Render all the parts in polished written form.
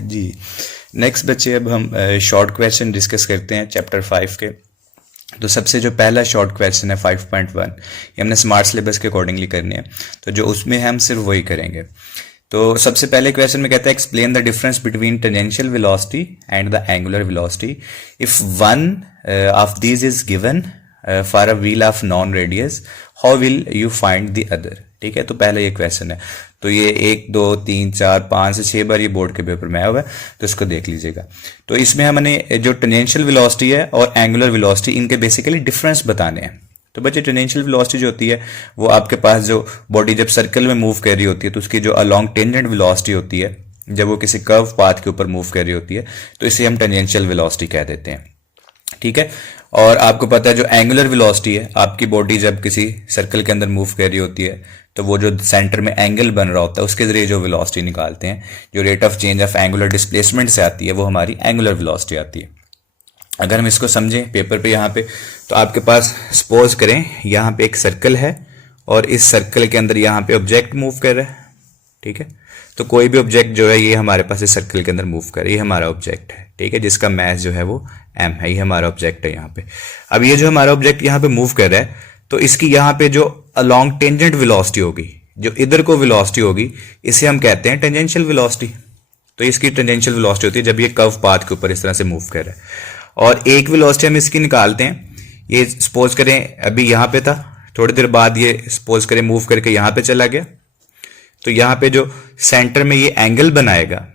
जी next बच्चे, अब हम शॉर्ट क्वेश्चन डिस्कस करते हैं चैप्टर 5 के। तो सबसे जो पहला शॉर्ट क्वेश्चन है 5.1, ये हमने स्मार्ट सिलेबस के अकॉर्डिंगली करने हैं, तो जो उसमें हम सिर्फ वही करेंगे। तो सबसे पहले क्वेश्चन में कहता है explain the difference between tangential velocity and the angular velocity if one of these is given for a wheel of non radius, how will you find the other. ठीक है, तो पहला ये क्वेश्चन है। तो ये 1 2 3 4 5 से 6 बार ये बोर्ड के पेपर में आया हुआ है, तो इसको देख लीजिएगा। तो इसमें हमने जो टेंजेंशियल वेलोसिटी है और एंगुलर वेलोसिटी, इनके बेसिकली डिफरेंस बताने हैं। तो बच्चे टेंजेंशियल वेलोसिटी जो होती है वो आपके पास जो बॉडी जब सर्कल में मूव कर रही होती है तो उसकी जो अलोंग टेंजेंट वेलोसिटी होती है, जब वो किसी कर्व पाथ के ऊपर मूव कर रही होती है तो इसे हम टेंजेंशियल वेलोसिटी कह देते हैं। ठीक है, और आपको पता है जो एंगुलर वेलोसिटी है, आपकी बॉडी जब किसी सर्कल के अंदर मूव कर रही होती है तो वो जो सेंटर में एंगल बन रहा होता है उसके जरिए जो वेलोसिटी निकालते हैं, जो rate of change of angular displacement से आती है, वो हमारी एंगुलर वेलोसिटी आती है। अगर हम इसको समझें पेपर पे यहाँ पे, तो आपके पास सपोज करें यहाँ पे एक सर्कल है और इस सर्कल के अंदर यहाँ पे ऑब्जेक्ट मूव कर रहा है। ठीक है, तो कोई भी ऑब्जेक्ट जो है ये हमारे पास इस सर्कल के अंदर मूव कर रहा है, ये हमारा ऑब्जेक्ट है। ठीक है, जिसका मैस जो है वो m है, ये हमारा ऑब्जेक्ट है यहाँ पे। अब ये जो हमारा ऑब्जेक्ट यहाँ पे मूव कर रहा है, तो इसकी यहाँ पे जो अलोंग टेंजेंट वेलोसिटी होगी, जो इधर को वेलोसिटी होगी, इसे हम कहते हैं टेंजेंशियल वेलोसिटी। तो इसकी टेंजेंशियल वेलोसिटी होती है जब ये कर्व पाथ के ऊपर इस तरह से मूव कर रहा है। और एक वेलोसिटी हम इसकी निकालते हैं, ये सपोज करें अभी यहाँ पे था, थोड़ी देर बाद ये सपोज करें मूव करके यहाँ पे चला गया, तो यहाँ पे जो सेंटर में ये एंगल बनाएगा,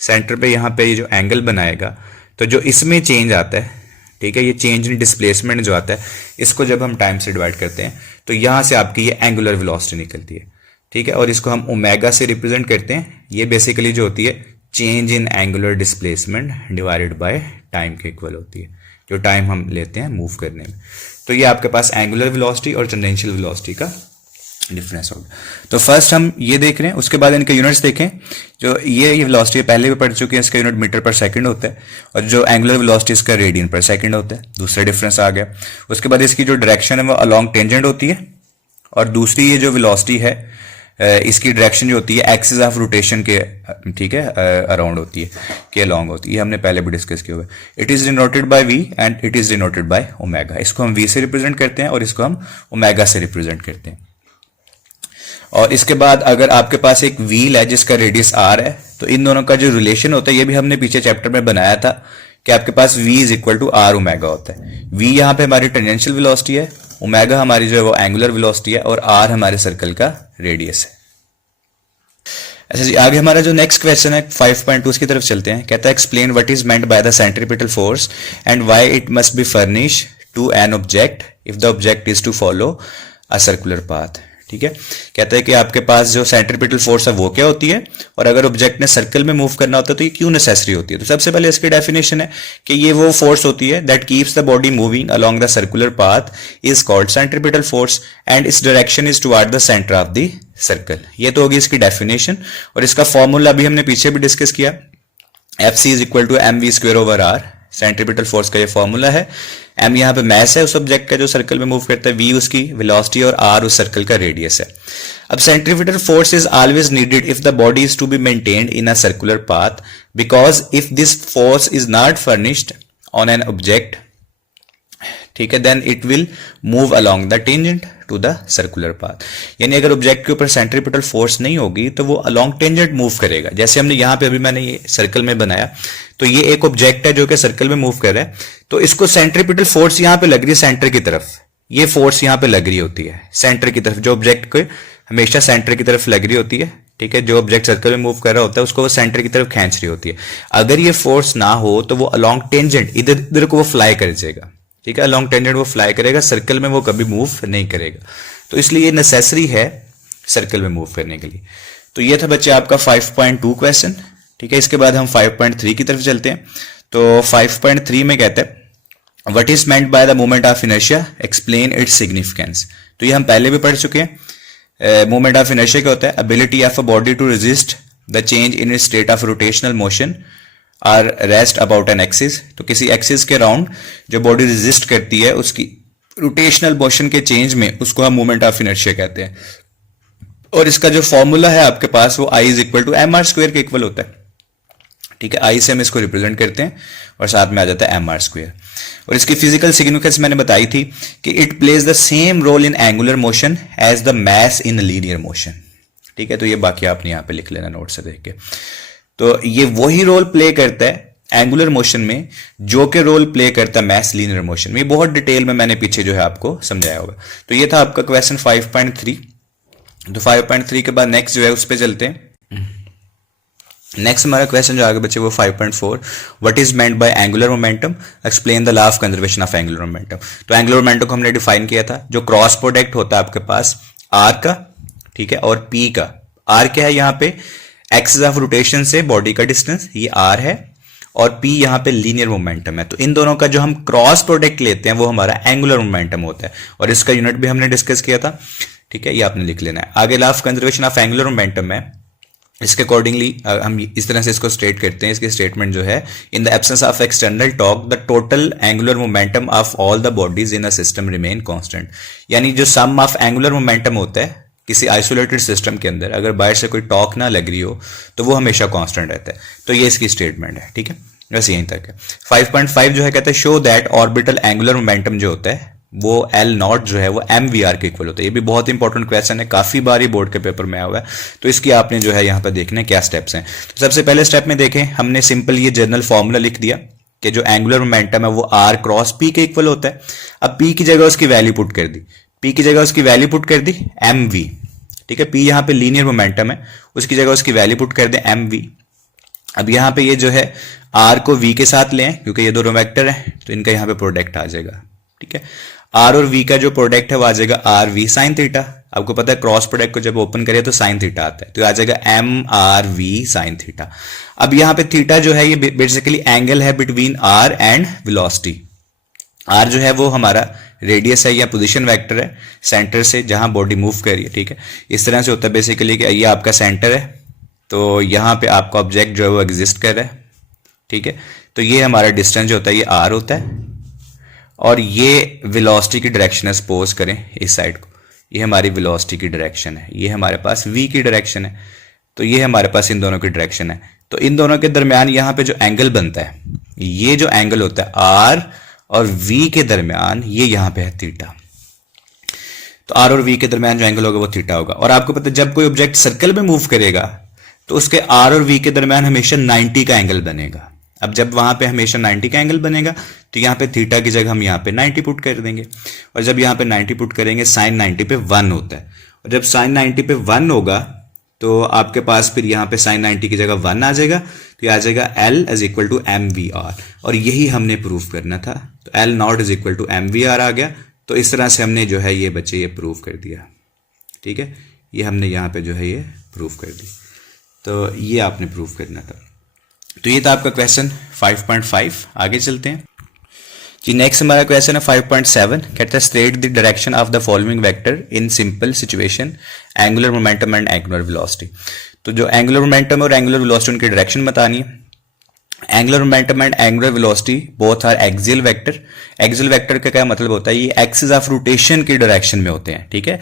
सेंटर पे यहाँ पे ये जो एंगल बनाएगा, तो जो इसमें चेंज आता है, ठीक है, ये चेंज इन डिस्प्लेसमेंट जो आता है, इसको जब हम टाइम से डिवाइड करते हैं तो यहाँ से आपकी ये एंगुलर वेलोसिटी निकलती है। ठीक है, और इसको हम ओमेगा से रिप्रेजेंट करते हैं। ये बेसिकली जो होती है change in angular displacement divided by time के इक्वल होती है, जो टाइम हम लेते हैं मूव करने में। तो ये आपके पास एंगुलर वेलोसिटी और टेंजेंशियल वेलोसिटी का डिफरेंस होगा। तो फर्स्ट हम ये देख रहे हैं, उसके बाद इनके यूनिट्स देखें। जो ये वेलोसिटी पहले भी पढ़ चुके हैं, इसका यूनिट मीटर पर सेकंड होता है, और जो एंगुलर वेलोसिटी इसका रेडियन पर सेकंड होता है। दूसरा डिफरेंस आ गया। उसके बाद इसकी जो डायरेक्शन है वो अलोंग टेंजेंट होती है, और दूसरी ये जो वेलोसिटी है इसकी डायरेक्शन जो होती है एक्सिस ऑफ रोटेशन के, ठीक है, अराउंड होती है, के अलोंग होती है। ये हमने पहले भी डिस्कस किया हुआ है। It is denoted by v and it is denoted by omega. इसको हम v से रिप्रेजेंट करते हैं और इसको हम ओमेगा से रिप्रेजेंट करते हैं। और इसके बाद अगर आपके पास एक व्हील है जिसका रेडियस r है, तो इन दोनों का जो रिलेशन होता है ये भी हमने पीछे चैप्टर में बनाया था कि आपके पास v is equal to r omega होता है। v यहाँ पे हमारी टेंजेंशियल वेलोसिटी है, ओमेगा हमारी जो है वो एंगुलर वेलोसिटी है, और r हमारे सर्कल का रेडियस है। अच्छा जी, आगे हमारा जो नेक्स्ट क्वेश्चन है 5.2 की तरफ चलते हैं। कहता है explain what is meant by the centripetal force and why it must be furnish to an object if the object is to follow a circular path. ठीक है, कहता है कि आपके पास जो सेंट्रीपिटल फोर्स है वो क्या होती है, और अगर ऑब्जेक्ट ने सर्कल में मूव करना होता है तो ये क्यों नेसेसरी होती है। तो सबसे पहले इसकी डेफिनेशन है कि ये वो फोर्स होती है that keeps the body moving along the circular path is called centripetal force and its direction is toward the centre of the circle. ये तो होगी इसकी डेफिनेशन, और इसका फॉर्मूला भी हमने पीछे भी डिस्कस किया, Fc is equal to mv square over r। Centripetal force का ये फॉर्मूला है। m यहाँ पे मैस है उस ऑब्जेक्ट का जो सर्कल में मूव करता है, v उसकी वेलोसिटी और r उस सर्कल का रेडियस है। अब centripetal force is always needed if the body is to be maintained in a circular path, because if this force is not furnished on an object, ठीक है, then it will move along the tangent to the circular path. यानी अगर object के ऊपर centripetal force नहीं होगी तो वो अलोंग टेंजेंट मूव करेगा। जैसे हमने यहाँ पे अभी मैंने ये सर्कल में बनाया, तो ये एक ऑब्जेक्ट है जो कि सर्कल में मूव कर रहा है, तो इसको सेंट्रीपिटल फोर्स यहाँ पे लग रही है सेंटर की तरफ। ये फोर्स यहाँ पे लग रही होती है सेंटर की तरफ, जो ऑब्जेक्ट को हमेशा सेंटर की तरफ लग रही होती है। ठीक है, जो ऑब्जेक्ट सर्कल में मूव कर रहा होता है उसको वो सेंटर की तरफ खींच रही होती है। अगर ये फोर्स ना हो तो वो अलोंग टेंजेंट इधर इधर को वो फ्लाई कर जाएगा। ठीक है, अलोंग टेंजेंट वो फ्लाई करेगा, सर्कल में वो कभी मूव नहीं करेगा। तो इसलिए ये नेसेसरी है सर्कल में मूव करने के लिए। तो ये था बच्चे आपका 5.2 क्वेश्चन। ठीक है, इसके बाद हम 5.3 की तरफ चलते हैं। तो 5.3 में कहते हैं what is meant by the moment of inertia, explain its significance. तो ये हम पहले भी पढ़ चुके हैं। मोमेंट ऑफ इनर्शिया क्या होता है, ability of a body to resist the change in its state of rotational motion or rest about an axis. तो किसी एक्सिस के राउंड जो बॉडी रेजिस्ट करती है उसकी रोटेशनल मोशन के चेंज में, उसको हम मोमेंट ऑफ इनर्शिया कहते हैं। और इसका जो फॉर्मूला है आपके पास वो I is equal to mr square के इक्वल होता है। ठीक है, आई से हम इसको रिप्रेजेंट करते हैं और साथ में आ जाता है एम आर स्क्वेयर। और इसकी फिजिकल सिग्निफिकेंस मैंने बताई थी कि it plays the same role in angular motion as the mass in linear motion. ठीक है, तो ये बाकी आपने यहाँ पे लिख लेना नोट से देख के। तो ये वही रोल प्ले करता है एंगुलर मोशन में जो कि रोल प्ले करता है मास लीनियर मोशन में। बहुत डिटेल में मैंने पीछे जो है आपको समझाया होगा। तो ये था आपका क्वेश्चन 5.3। तो 5.3 के बाद नेक्स्ट जो है उस पर चलते हैं। नेक्स्ट हमारा क्वेश्चन जो आगे बचे वो 5.4, what is meant bye angular momentum, explain the law of conservation of angular momentum. तो एंगुलर मोमेंटम को हमने डिफाइन किया था, जो क्रॉस प्रोडक्ट होता है आपके पास आर का, ठीक है, और पी का। आर क्या है यहाँ पे, एक्सिस ऑफ रोटेशन से बॉडी का डिस्टेंस, ये आर है, और पी यहाँ पे लीनियर मोमेंटम है। तो इन दोनों का जो हम क्रॉस प्रोडक्ट लेते हैं वो हमारा एंगुलर मोमेंटम होता है, और इसका यूनिट भी हमने डिस्कस किया था। ठीक है, ये आपने लिख लेना है। आगे law of conservation of angular momentum है, इसके अकॉर्डिंगली हम इस तरह से इसको स्टेट करते हैं। इसकी स्टेटमेंट जो है, in the absence of external torque the total angular momentum of all the bodies in a system remain constant. यानी जो सम ऑफ एंगुलर मोमेंटम होता है किसी आइसोलेटेड सिस्टम के अंदर, अगर बाहर से कोई टॉर्क ना लग रही हो तो वो हमेशा कांस्टेंट रहता है। तो ये इसकी स्टेटमेंट है। ठीक है, बस यहीं तक है। 5.5 जो है कहता है show that orbital angular momentum जो होता है वो एल नॉट जो है वो एम वी आर के इक्वल होता है। ये भी बहुत इंपॉर्टेंट क्वेश्चन है, काफी बार ये बोर्ड के पेपर में आया हुआ है। तो इसकी आपने जो है यहाँ पर देखना है क्या स्टेप्स हैं। तो सबसे पहले स्टेप में देखें, हमने सिंपल ये जनरल फॉर्मूला लिख दिया कि जो एंगुलर मोमेंटम है वो आर क्रॉस पी के इक्वल होता है। अब पी की जगह उसकी वैल्यू पुट कर दी, पी की जगह उसकी वैल्यू पुट कर दी एम वी। ठीक है, पी यहाँ पे लीनियर मोमेंटम है, उसकी जगह उसकी वैल्यू पुट कर दें एम वी। अब यहाँ पे ये जो है आर को वी के साथ लें क्योंकि ये दोनों वेक्टर है, तो इनका यहाँ पे प्रोडक्ट आ जाएगा। ठीक है, आर और वी का जो प्रोडक्ट है वो आ जाएगा आर वी साइन थीटा। आपको पता है क्रॉस प्रोडक्ट को जब ओपन करें तो साइन थीटा आता है, तो आ जाएगा m r v sine theta. अब यहाँ पे थीटा जो है ये बेसिकली एंगल है between r and velocity. R जो है वो हमारा रेडियस है या पोजीशन वेक्टर है सेंटर से जहां बॉडी मूव कर रही है। ठीक है, इस तरह से होता है बेसिकली कि ये आपका सेंटर है, तो यहाँ पे आपका ऑब्जेक्ट जो है वो एग्जिस्ट कर रहा है। ठीक है, तो ये हमारा डिस्टेंस जो होता है ये आर होता है, और ये वेलोसिटी की डायरेक्शन है। सपोज करें इस साइड को, ये हमारी वेलोसिटी की डायरेक्शन है, ये हमारे पास v की डायरेक्शन है, तो ये हमारे पास इन दोनों की डायरेक्शन है। तो इन दोनों के दरमियान यहाँ पे जो एंगल बनता है, ये जो एंगल होता है r और v के दरमियान, ये यहाँ पे है थीटा। तो r और v के दरमियान जो एंगल होगा वो थीटा होगा। और आपको पता है जब कोई ऑब्जेक्ट सर्कल में मूव करेगा तो उसके r और v के दरमियान हमेशा 90 का एंगल बनेगा। अब जब वहां पे हमेशा 90 का एंगल बनेगा तो यहाँ पे थीटा की जगह हम यहाँ पे 90 पुट कर देंगे, और जब यहाँ पे 90 पुट करेंगे साइन 90 पे 1 होता है, और जब साइन 90 पे 1 होगा तो आपके पास फिर यहाँ पे साइन 90 की जगह 1 आ जाएगा, तो ये आ जाएगा L is equal to M V R, और यही हमने प्रूव करना था। तो L not is equal to M V R आ गया। तो इस तरह से हमने जो है ये बच्चे ये प्रूव कर दिया। ठीक है, ये हमने यहाँ पे जो है ये प्रूव कर दी। तो ये आपने प्रूव करना था। तो ये था आपका क्वेश्चन 5.5। आगे चलते हैं जी। नेक्स्ट हमारा क्वेश्चन है 5.7, कहता है state the direction of the following vector in simple situation angular momentum and angular velocity. तो जो एंगुलर मोमेंटम और एंगुलर वेलोसिटी उनकी डायरेक्शन बतानी है। Angular momentum and angular velocity both are axial vector. Axial vector का क्या मतलब होता है, ये एक्सिस ऑफ रोटेशन की डायरेक्शन में होते हैं। ठीक है,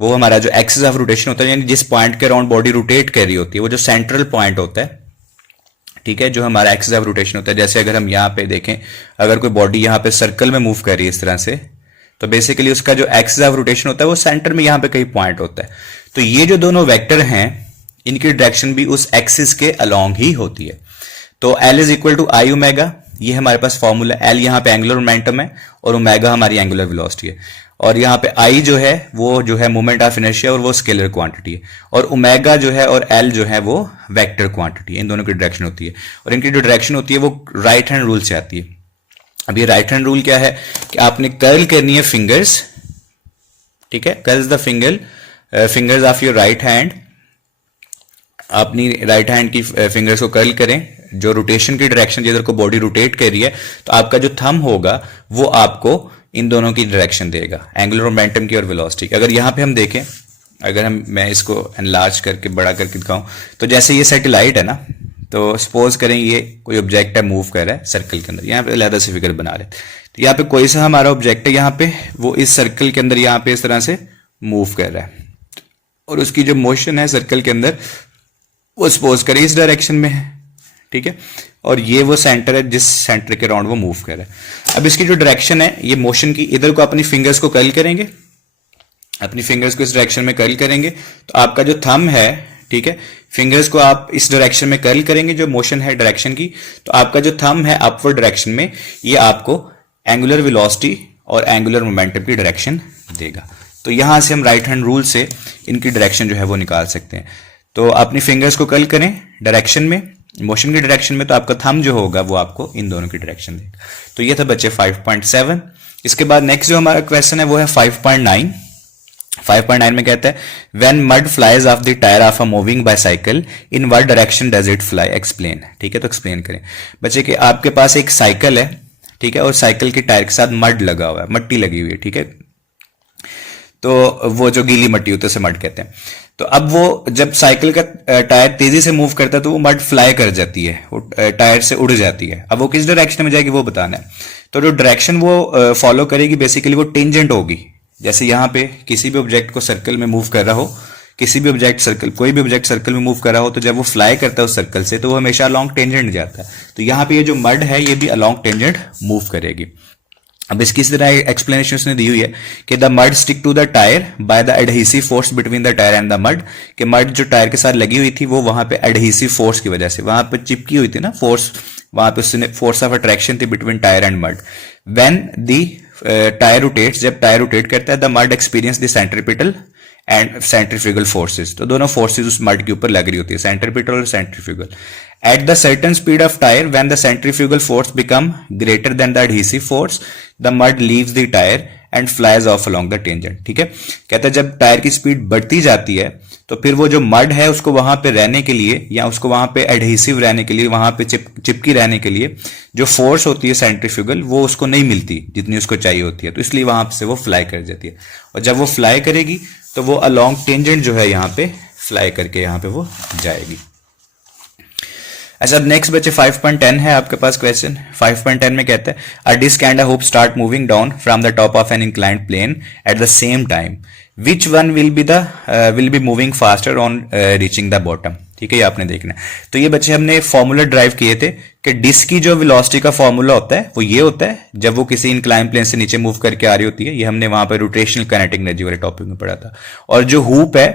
वो हमारा जो एक्सिस ऑफ रोटेशन होता है यानी जिस पॉइंट के अराउंड बॉडी रोटेट कर रही होती है, वो जो सेंट्रल पॉइंट होता है। ठीक है, जो हमारा एक्सिस ऑफ रोटेशन होता है। जैसे अगर हम यहाँ पे देखें, अगर कोई बॉडी यहाँ पे सर्कल में मूव कर रही है इस तरह से, तो बेसिकली उसका जो एक्सिस ऑफ रोटेशन होता है वो सेंटर में यहाँ पे कहीं पॉइंट होता है। तो ये जो दोनों वेक्टर हैं इनकी डायरेक्शन भी उस एक्सिस के अलोंग ही होती है। तो L is equal to I omega, ये हमारे पास फॉर्मूला। L यहाँ पे एंगुलर मोमेंटम है और ओमेगा हमारी एंगुलर वेलोसिटी है, और यहाँ पे I जो है वो जो है मोमेंट ऑफ इनर्शिया और वो स्केलर क्वांटिटी है, और ओमेगा जो है और L जो है वो वेक्टर क्वांटिटी है। इन दोनों की डायरेक्शन होती है, और इनकी जो डायरेक्शन होती है वो राइट हैंड रूल से आती है। अब ये राइट हैंड रूल क्या है कि आपने कर्ल करनी है फिंगर्स। ठीक है, curl the fingers of your right hand. अपनी राइट हैंड की फिंगर्स को कर्ल करें जो रोटेशन की डायरेक्शन, जिधर को बॉडी रोटेट कर रही है, तो आपका जो थंब होगा वो आपको इन दोनों की डायरेक्शन देगा, एंगुलर मोमेंटम की और वेलोसिटी की। अगर यहाँ पे हम देखें, अगर मैं इसको एनलार्ज करके बड़ा करके दिखाऊं, तो जैसे ये सैटेलाइट है ना, तो सपोज करें ये कोई ऑब्जेक्ट है मूव कर रहा है सर्कल के अंदर। यहाँ पे अलग से फिगर बना रहे, तो यहाँ पे कोई सा हमारा ऑब्जेक्ट है, यहाँ पे वो इस सर्कल के अंदर यहाँ पे इस तरह से मूव कर रहा है, और उसकी जो मोशन है सर्कल के अंदर वो सपोज करें इस डायरेक्शन में है। ठीक है, और ये वो सेंटर है जिस सेंटर के अराउंड वो मूव कर रहा है। अब इसकी जो डायरेक्शन है ये मोशन की, इधर को अपनी फिंगर्स को कर्ल करेंगे, अपनी फिंगर्स को इस डायरेक्शन में कर्ल करेंगे, तो आपका जो थंब है, ठीक है, फिंगर्स को आप इस डायरेक्शन में कर्ल करेंगे जो मोशन है डायरेक्शन की, तो आपका जो थंब है अपवर्ड डायरेक्शन में, ये आपको एंगुलर वेलोसिटी और एंगुलर मोमेंटम की डायरेक्शन देगा। तो यहां से हम राइट हैंड रूल से इनकी डायरेक्शन जो है वो निकाल सकते हैं। तो अपनी फिंगर्स को कर्ल करें डायरेक्शन में, मोशन की डायरेक्शन में, तो आपका थंब जो होगा वो आपको इन दोनों की डायरेक्शन देगा। तो ये था बच्चे 5.7। इसके बाद नेक्स्ट जो हमारा क्वेश्चन है वो है 5.9। 5.9 में कहता है when mud flies of the tyre of a moving bicycle in what direction does it fly, explain. ठीक है, तो एक्सप्लेन करें बच्चे कि आपके पास एक साइकिल है, ठीक है, और साइकिल के टायर के साथ मड लगा हुआ है, मट्टी लगी हुई है, ठीक है, तो वो जो गीली मट्टी होती है उसे मड कहते हैं। तो अब वो जब साइकिल का टायर तेजी से मूव करता है तो वो मड फ्लाई कर जाती है, वो टायर से उड़ जाती है। अब वो किस डायरेक्शन में जाएगी वो बताना है। तो जो डायरेक्शन वो फॉलो करेगी बेसिकली वो टेंजेंट होगी। जैसे यहाँ पे किसी भी ऑब्जेक्ट को सर्कल में मूव कर रहा हो, किसी भी ऑब्जेक्ट सर्कल, कोई भी ऑब्जेक्ट सर्कल में मूव कर रहा हो, तो जब वो फ्लाई करता है उस सर्कल से तो वो हमेशा अलॉन्ग टेंजेंट जाता है। तो यहाँ पे ये जो मड है ये भी अलॉन्ग टेंजेंट मूव करेगी। अब इसकी इस तरह एक्सप्लेनेशन उसने दी हुई है कि the mud stick to the tyre by the adhesive force between the tyre and the mud, कि मड जो टायर के साथ लगी हुई थी वो वहां पे एडहेसिव फोर्स की वजह से, वहां पे चिपकी हुई थी ना फोर्स, वहां पे उसने फोर्स ऑफ अट्रैक्शन थी between tyre and mud. When the tyre rotates, जब टायर रोटेट करता है, the mud experience the centripetal and centrifugal forces, तो दोनों फोर्सेस उस मड के ऊपर लग रही होती है, सेंट्रीपिटल और centrifugal. At the certain speed of tyre when the centrifugal force become greater than the adhesive force, the mud leaves the tyre and flies of along the tangent. ठीक है, कहता है जब टायर की स्पीड बढ़ती जाती है तो फिर वो जो मड है उसको वहां पे रहने के लिए, या उसको वहां पे एडहेसिव रहने के लिए, वहां पे चिपकी रहने के लिए जो फोर्स होती है सेंट्रीफ्यूगल, वो उसको नहीं मिलती जितनी उसको चाहिए होती है, तो इसलिए वहां से वो फ्लाई कर जाती है। और जब वो फ्लाई करेगी तो वो अलोंग टेंजेंट जो है यहाँ पे फ्लाई करके यहाँ पे वो जाएगी। अच्छा, नेक्स्ट बच्चे 5.10 है आपके पास क्वेश्चन। 5.10 में कहता है a disc and a hoop start moving down from the top of an inclined plane at the same time, which one will be moving faster on reaching the bottom. ठीक है, ये आपने देखना है। तो ये बच्चे हमने फॉर्मूला ड्राइव किए थे कि डिस्क की जो वेलोसिटी का फॉर्मूला होता है वो ये होता है जब वो किसी इंक्लाइन प्लेन से नीचे मूव करके आ रही होती है, ये हमने वहां पर रोटेशनल काइनेटिक एनर्जी वाले टॉपिक में पढ़ा था। और जो हुप है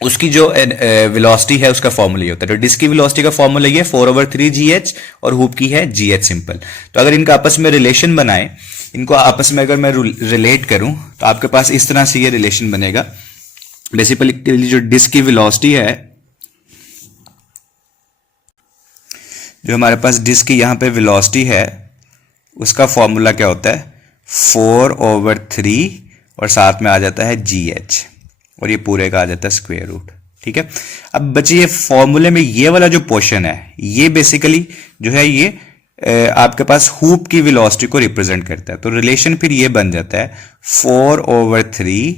उसकी जो वेलोसिटी है उसका फॉर्मूला ये होता है। तो डिस्क की वेलोसिटी का फॉर्मूला ये 4/3gh और हुप की है gh सिंपल। तो अगर इनका आपस में रिलेशन बनाए, इनको आपस में अगर मैं रिलेट करूं तो आपके पास इस तरह से ये रिलेशन बनेगा। बेसिकली जो डिस्क की वेलोसिटी है, जो हमारे पास डिस्क की यहां पे वेलोसिटी है, उसका फॉर्मूला क्या होता है 4/3 और साथ में आ जाता है gh और ये पूरे का आ जाता है स्क्वायर रूट। ठीक है, अब बच्चे ये फॉर्मूले में ये वाला जो पोर्शन है ये बेसिकली जो है ये आपके पास हुप की वेलोसिटी को रिप्रेजेंट करता है। तो रिलेशन फिर ये बन जाता है 4/3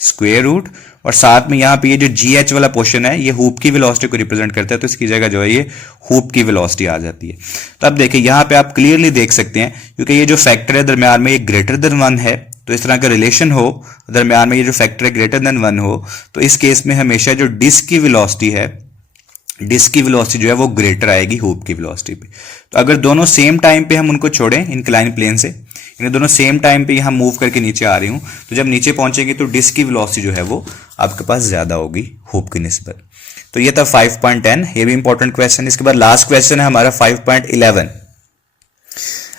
स्क्वायर रूट और साथ में यहाँ पे ये जो GH वाला पोर्शन है ये हुप की वेलोसिटी को रिप्रेजेंट करता है, तो इसकी जगह जो है ये हुप की वेलोसिटी आ जाती है। तो अब देखिए यहाँ पे आप क्लियरली देख सकते हैं क्योंकि ये जो फैक्टर है दरम्यान में ये ग्रेटर देन 1 है, तो इस तरह का रिलेशन हो दरम्यान में ये जो फैक्टर है ग्रेटर देन 1 हो, तो इस केस में हमेशा जो डिस्क की वेलोसिटी है, डिस्क की वेलोसिटी जो है वो ग्रेटर आएगी हुप की वेलोसिटी पे। तो अगर दोनों सेम टाइम पे हम उनको छोड़ें इंक्लाइन प्लेन से, इन्हें दोनों सेम टाइम पे यहाँ मूव करके नीचे आ रही हूँ, तो जब नीचे पहुंचेंगे तो डिस्क की वेलोसिटी जो है वो आपके पास ज्यादा होगी हुप की निस्बत। तो ये था 5.10, ये भी इंपॉर्टेंट क्वेश्चन है। इसके बाद लास्ट क्वेश्चन है हमारा 5.11।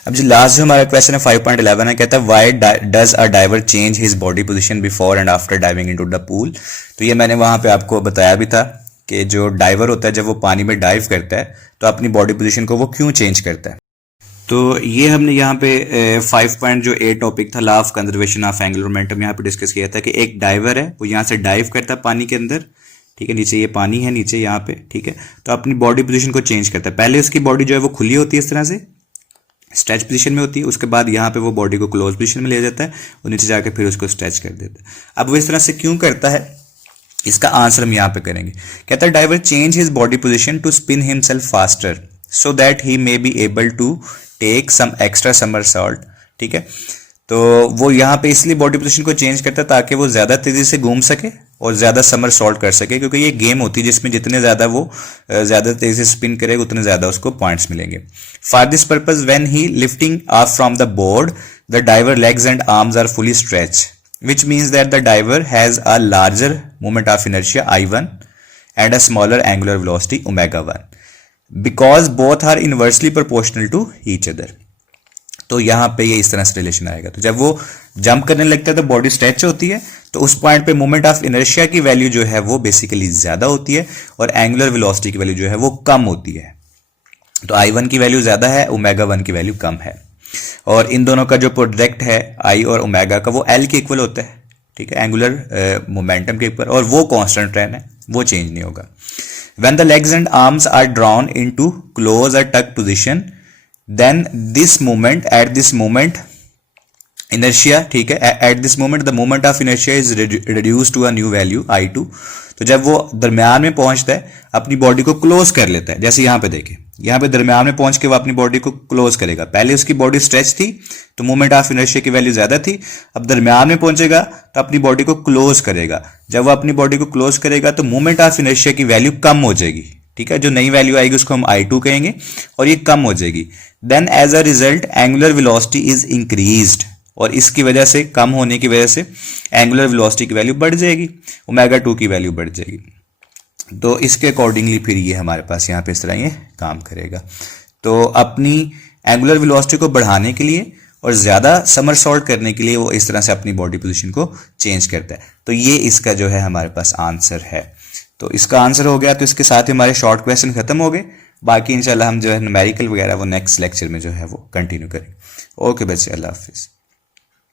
अब जो लास्ट जो हमारा क्वेश्चन है 5.11 है, कहता है why does a diver change his body position before and after diving into the pool. तो ये मैंने वहां पे आपको बताया भी था कि जो डाइवर होता है जब वो पानी में डाइव करता है तो अपनी बॉडी पोजीशन को वो क्यों चेंज करता है। तो ये हमने यहाँ पे 5.8 टॉपिक था, law of conservation of angular momentum, यहाँ पे डिस्कस किया था कि एक डाइवर है वो यहाँ से डाइव करता है पानी के अंदर, ठीक है, नीचे ये पानी है नीचे यहाँ पे, ठीक है, तो अपनी बॉडी पोजीशन को चेंज करता है। पहले उसकी बॉडी जो है वो खुली होती है इस तरह से स्ट्रेच पोजीशन में होती है, उसके बाद यहाँ पे वो बॉडी को क्लोज पोजीशन में ले जाता है और नीचे जाकर फिर उसको स्ट्रेच कर देता है। अब वो इस तरह से क्यों करता है इसका आंसर हम यहाँ पे करेंगे। कहता है diver change his body position to spin himself faster so that he may be able to take some extra somersault. ठीक है, तो वो यहाँ पे इसलिए बॉडी पोजीशन को चेंज करता है ताकि वो ज़्यादा तेज़ी से घूम सके और ज़्यादा समर सॉल्ट कर सके, क्योंकि ये गेम होती है जिसमें जितने ज़्यादा वो ज़्यादा तेज़ी से स्पिन करेगा उतने ज़्यादा उसको पॉइंट्स मिलेंगे। For this purpose when he lifting off from the board the diver legs and arms are fully stretch, which means that the diver has a larger moment of inertia I1 and a smaller angular velocity omega 1 because both are inversely proportional to each other। तो यहाँ पे ये इस तरह से relation आएगा। तो जब वो जंप करने लगता है तो बॉडी स्ट्रेच होती है, तो उस पॉइंट पे मोमेंट ऑफ इनर्शिया की वैल्यू जो है वो बेसिकली ज्यादा होती है और एंगुलर वेलोसिटी की वैल्यू जो है वो कम होती है। तो I1 की वैल्यू ज्यादा है, ओमेगा 1 की वैल्यू कम है, और इन दोनों का जो प्रोडक्ट है आई और ओमेगा का वो एल के इक्वल होता है, ठीक है, एंगुलर मोमेंटम के ऊपर, और वो कांस्टेंट रहना है, वो चेंज नहीं होगा। When the legs and arms are drawn into close or tuck position then this moment at this moment inertia, ठीक है, at this moment the moment of inertia is reduce to a new value I2। तो जब वो दरमियान में पहुंचता है अपनी बॉडी को क्लोज कर लेता है, जैसे यहाँ पे देखें, यहाँ पे दरमियान में पहुंच के वो अपनी बॉडी को क्लोज करेगा। पहले उसकी बॉडी स्ट्रेच थी तो मोमेंट ऑफ इनर्शिया की वैल्यू ज्यादा थी, अब दरमियान में पहुंचेगा तो अपनी बॉडी को क्लोज करेगा। जब वो अपनी बॉडी को क्लोज करेगा तो मोमेंट ऑफ इनर्शिया की वैल्यू कम हो जाएगी, ठीक है, जो नई वैल्यू आएगी उसको हम I2 कहेंगे, और ये कम हो जाएगी। Then as a result angular velocity is increased, और इसकी वजह से, कम होने की वजह से एंगुलर वेलोसिटी की वैल्यू बढ़ जाएगी, ओमेगा 2 की वैल्यू बढ़ जाएगी। तो इसके अकॉर्डिंगली फिर ये हमारे पास यहाँ पे इस तरह ये काम करेगा। तो अपनी एंगुलर वेलोसिटी को बढ़ाने के लिए और ज़्यादा समरसॉल्ट करने के लिए वो इस तरह से अपनी बॉडी पोजीशन को चेंज करता है। तो ये इसका जो है हमारे पास आंसर है। तो इसका आंसर हो गया, तो इसके साथ ही हमारे शॉर्ट क्वेश्चन खत्म हो गए। बाकी इंशाल्लाह हम जो है न्यूमेरिकल वगैरह वो नेक्स्ट लेक्चर में जो है वो कंटिन्यू करेंगे। ओके बच्चे, अल्लाह हाफिज़।